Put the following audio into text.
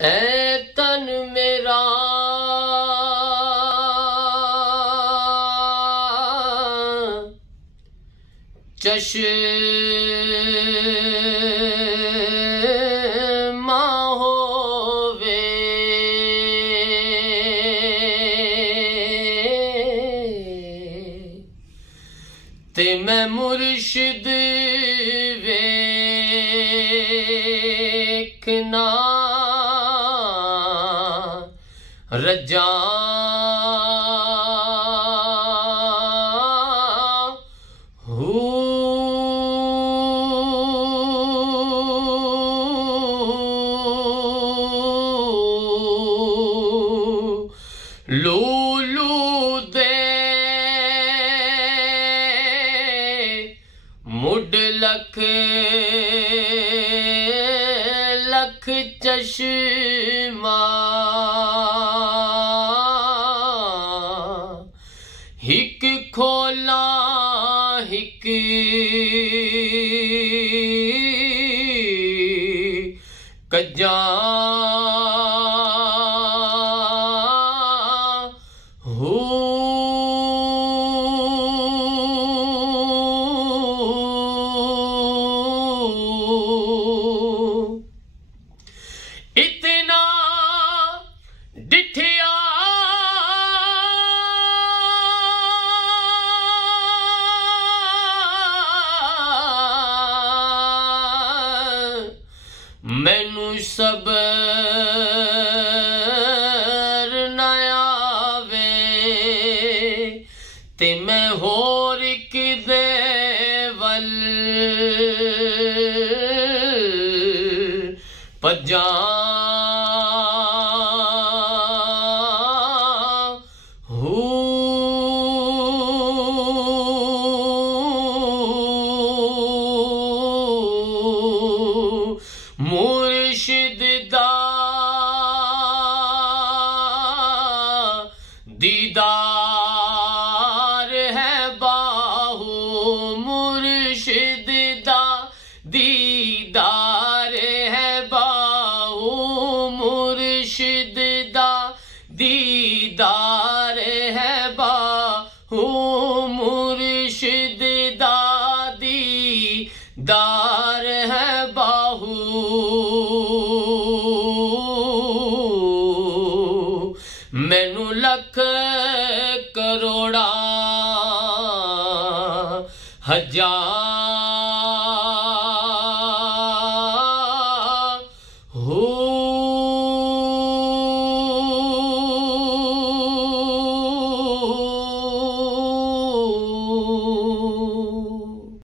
ऐ तन मेरा चश्मा होवे ते मैं मुर्शिद वेखना रजा लूलू दे मुड लख लख चश्मा हिक खोला हिक कजा इतना डिठिया मैनू सबर न आवे ते मैं होर किदे वल भजा मुर्शिद दा दीदार है बाहू मुर्शिद दा दीदार है बाहू मुर्शिद दा दीदार है बाहू मुर्शिद दा दीदार है बाहू मैनू लख